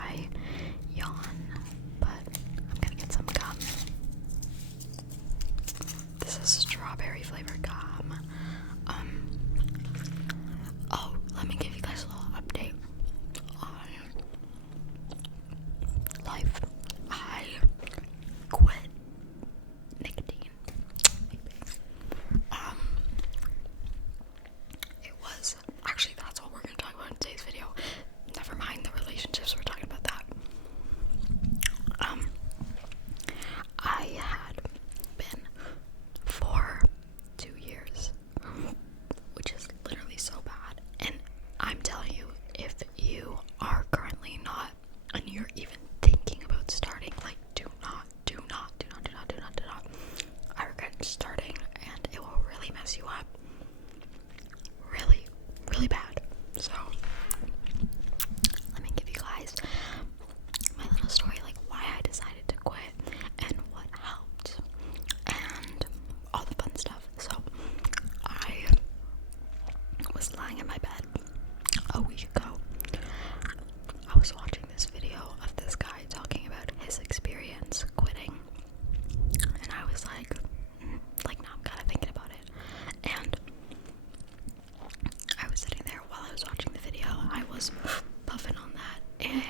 I yawn, but I'm gonna get some gum. This is strawberry flavored gum. Oh, let me give you guys a little update on life. I quit nicotine. It was actually, that's what we're gonna talk about in today's video. Never mind the relationships, we're talking about that. I had been for 2 years, which is literally so bad. And I'm telling you, if you are currently not, and you're even thinking about starting, like, do not. I regret starting, and it will really mess you up. Really, really bad. So, let me give you guys my little story, like why I decided to quit and what helped and all the fun stuff. So I was lying in my bed a week ago. I was watching this video of this guy talking about his experience quitting, and I was like now I'm kind of thinking about it. And I was sitting there while I was watching the video. I was puffing on that, and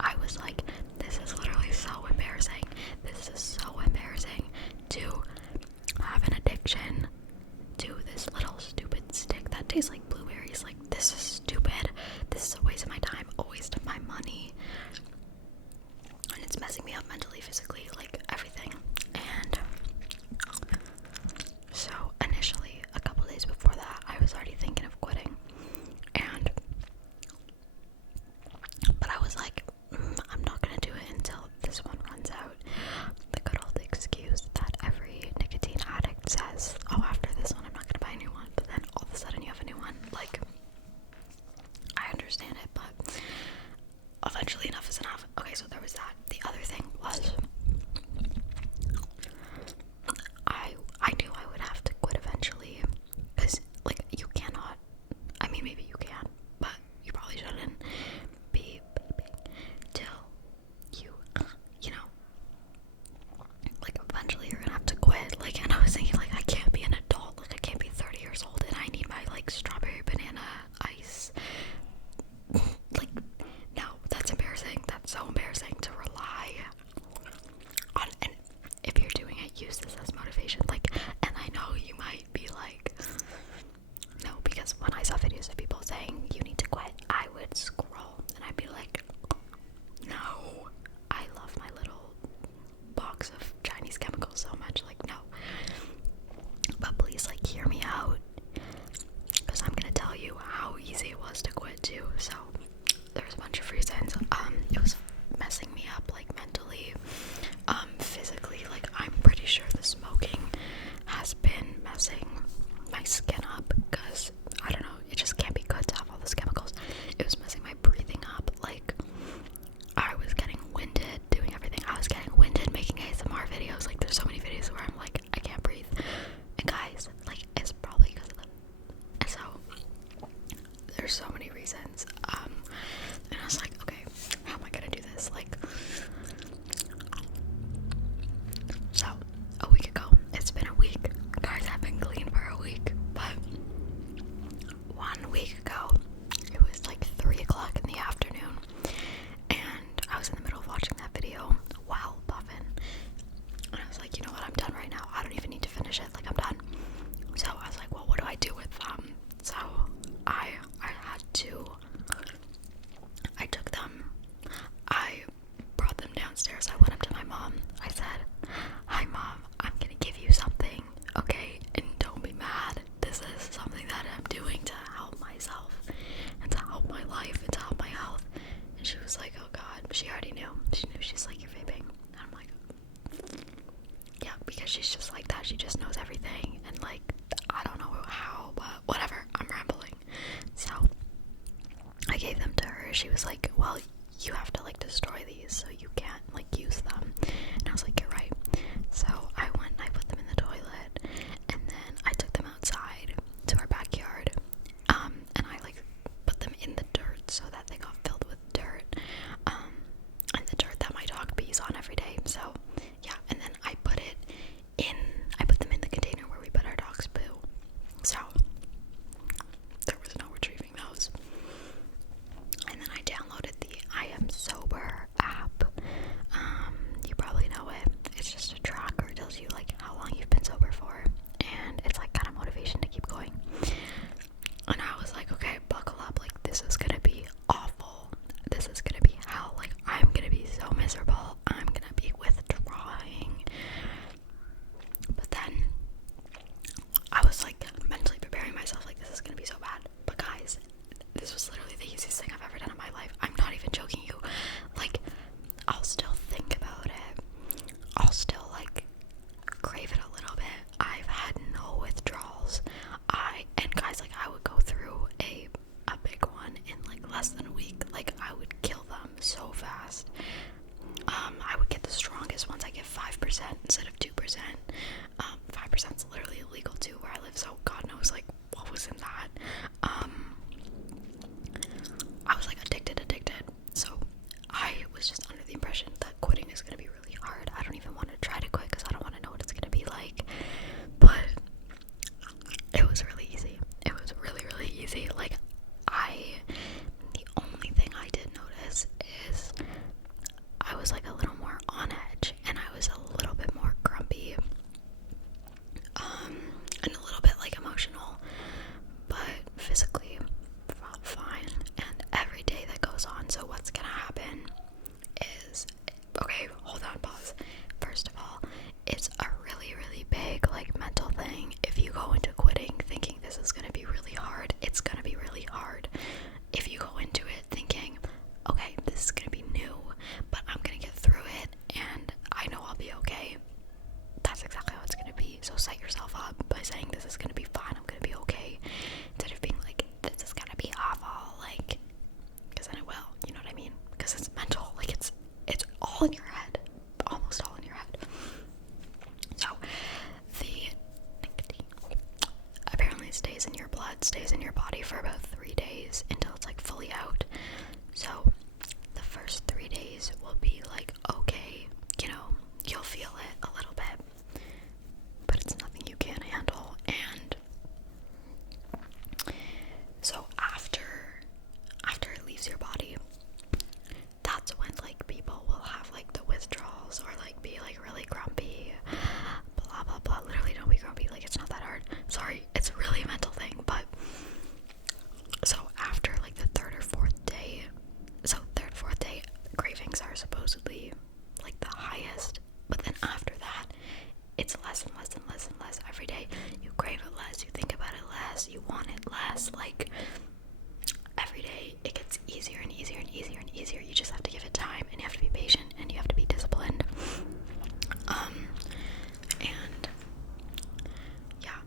I was like, this is literally so embarrassing. This is so embarrassing to have an addiction to this little stupid stick that tastes like blueberries. Like, this is stupid. This is a waste of my time, a waste of my money. And it's messing me up mentally, physically, like everything. And so initially, a couple days before that, I was already thinking of quitting. But I was like, I'm not gonna do it until this one runs out. The good old excuse that every nicotine addict says, oh, after this one I'm not gonna buy a new one, but then all of a sudden you have a new one. Like, I understand it, but eventually enough is enough. Okay, so there was that. The other thing was, I knew I would have to quit eventually, because, like, you cannot, I mean, maybe you can, but you probably shouldn't be vaping till you know, like, eventually you're gonna have to quit. Like, and I was thinking, like, I can't be an adult, like, I can't be 30 years old and I need my, like, strawberry banana ice. Like, no, that's embarrassing. That's so embarrassing to rely on. And if you're doing it, use this as motivation. Like, and I know you might be like, no, because when I saw videos of people saying you need to quit, I would scroll and I'd be like, no, I love my little box of Chinese chemicals so much. Like, no. But please, like, hear me out, because I'm gonna tell you how easy it was to quit too. So there's a bunch of reasons. It was messing me up, like, mentally, physically. Like, I'm pretty sure the smoking has been messing my skin up, because I don't know, it just can't be good to have all those chemicals. It was messing my breathing up. Like, I was getting winded doing everything. I was getting winded making ASMR videos. Like, there's so many videos where I'm like, I can't breathe. And guys, like, it's probably because of and so there's so many reasons. And I was like, okay, how am I gonna do this? Like, so a week ago, it's been a week. Guys, I've been clean for a week, but 1 week ago, it was like 3 o'clock in the afternoon, and I was in the middle of watching that video while puffing, and I was like, you know what, I'm done right now. I don't even need to finish it. Like, I'm done. So I was like, well, what do I do with them? So I had to, I took them, I brought them downstairs. I went up to my mom. I said, hi mom, I'm gonna give you something, okay? And don't be mad. This is something that I'm doing to help myself and to help my life and to help my health. And she was like, oh god. She already knew. She knew. She's like, you're vaping. And I'm like, yeah, because she's just like that. She just knows everything. And, like, I don't know how, but whatever. I'm rambling. So I gave them to her. She was like, well, you have to, like, destroy these so you can't, like, use them. And I was like, you're right. So I went and I put them in the toilet, and then I took them outside to our backyard, and I, like, put them in the dirt so that they got filled with dirt, fast. I would get the strongest ones. I get 5% instead of 2%. 5% is literally illegal too where I live, so God knows like what was in that. I was like addicted. So I was just under the impression that quitting is gonna be really hard. I don't even want to try to quit because I don't want to know what it's gonna be like. But it was really easy. It was really easy. Like the only thing I did notice is I was like a little more on edge and I was a little bit more grumpy, and a little bit like emotional, but physically felt fine. And every day that goes on, so what's gonna happen is, okay, hold on, pause. First of all, it's a really big like mental thing. If you go into quitting thinking this is gonna be really hard, it's gonna be really hard. If you go into it thinking, okay, this is gonna be new, but I'm gonna get through it and I know I'll be okay, that's exactly how it's gonna be. So set yourself up by saying this is gonna be fine, I'm gonna be okay, instead of being like this is gonna be awful, like, because then it will, you know what I mean? Because it's mental, like it's all in your head, almost all in your head. So the nicotine apparently stays in your blood, stays in your body for about 3 days until it's like fully out. So the first 3 days will be like okay, you know, you'll feel it a little bit, but it's nothing you can't handle. And so after it leaves your body, that's when like people will have like the withdrawals or like be like really grumpy, blah blah blah. Literally don't be grumpy, like it's not that hard. Sorry, it's really a mental thing. But so after like the third or fourth day, cravings are supposedly like the highest, but then after that it's less and less every day. You crave it less, you think about it less, you want it less. Like every day it gets easier and easier. You just have to give it time, and you have to be patient, and you have to be disciplined. And yeah,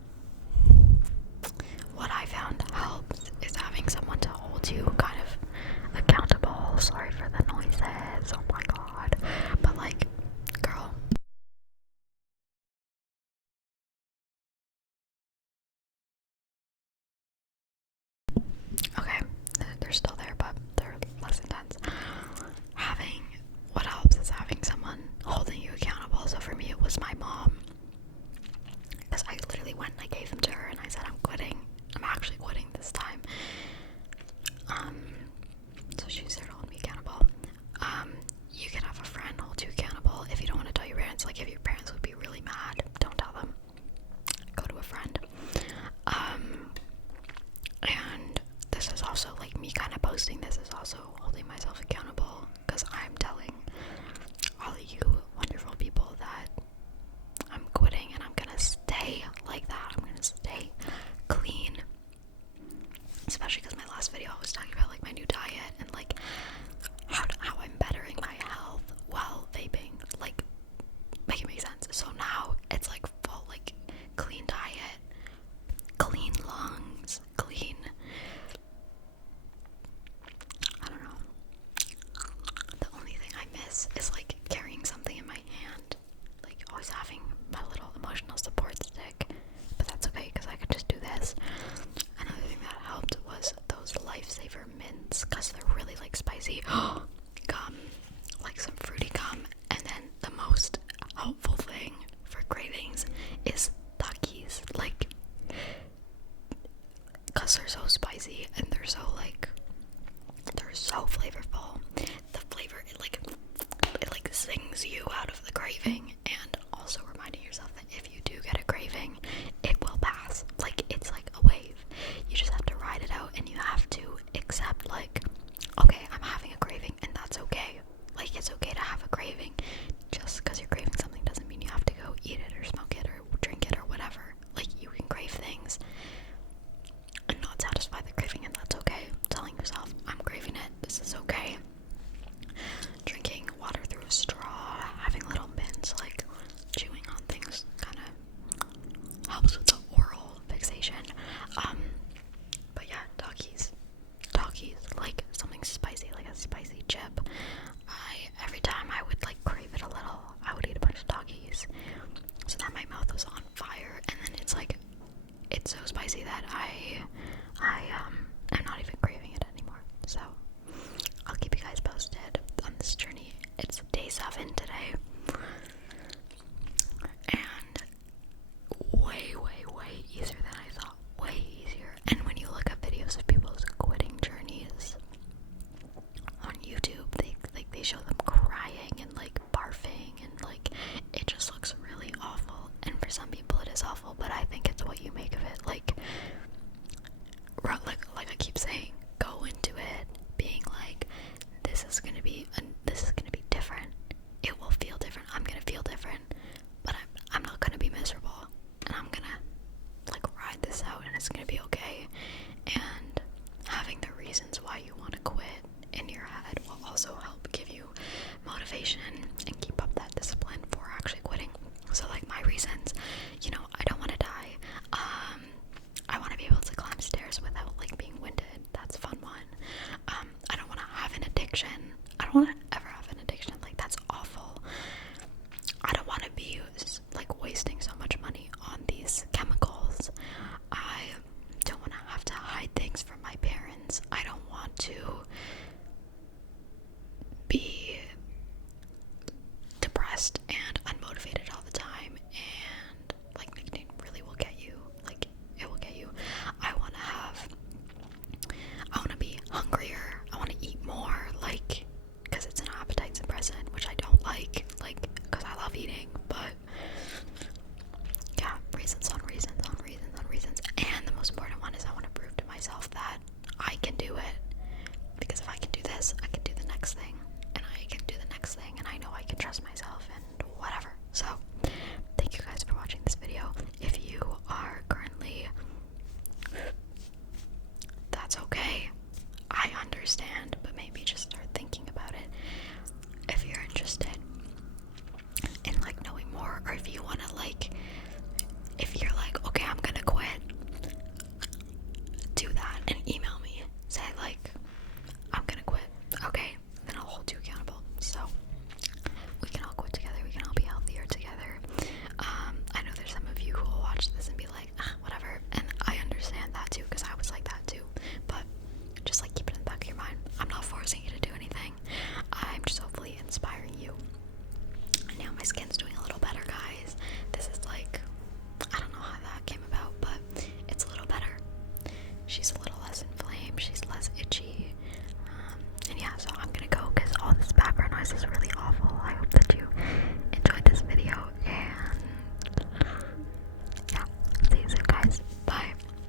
what I found helps is having someone to hold you kind of accountable. Sorry for the noises, oh my god, but like, girl, okay, they're still there, but they're less intense. What helps is having someone holding you accountable. So for me, it was my mom, because I literally went and I gave them to her and I said, I'm quitting. I'm actually quitting this time. So she's there to hold me accountable. You can have a friend hold you accountable if you don't want to tell your parents. Like if your parents would be really mad, don't tell them. Go to a friend. And this is also like me kind of posting this is also holding myself accountable, because I'm telling all of you wonderful people that I'm quitting and I'm gonna stay like that. I'm gonna stay clean. Especially because my last video I was talking about like my new diet and like how I'm bettering my health while vaping. Like, make it make sense. So now it's like full like clean diet, clean lungs, clean, I don't know. The only thing I miss is like carrying something in my hand, like always having my little emotional support stick, but that's okay because I could just do this. Another thing that helped was those Lifesaver mints, because they're really like spicy gum, like some fruity gum. And then the most helpful thing for cravings is Takis, like, because they're so spicy and they're so flavorful. The flavor, it like sings you out of the craving, and also reminding yourself that if you do get a craving, it will pass. Like, it's like a wave. You just have to ride it out, and you have to accept, like, okay, I'm having a craving, and that's okay. Like, it's okay to have a craving. Just because you're craving something doesn't mean you have to go eat it or smoke it or drink it or whatever. Like, you can crave things and not satisfy the craving, and that's okay. Telling yourself, I'm craving it, this is okay. Drinking water through a straw, having little mints, like, motivation and keep up that discipline for actually quitting. So like my reasons, you know, I don't want to die. I want to be able to climb stairs without like being winded. That's a fun one. I don't want to have an addiction. I don't want to ever have an addiction. Like that's awful. I don't want to be like wasting so much money on these chemicals. I don't want to have to hide things from my parents. I don't want to be depressed and unmotivated all the time, and like nicotine really will get you. Like it will get you. I want to be hungrier. I want to eat more, like, because it's an appetite suppressant, which I don't like because I love eating.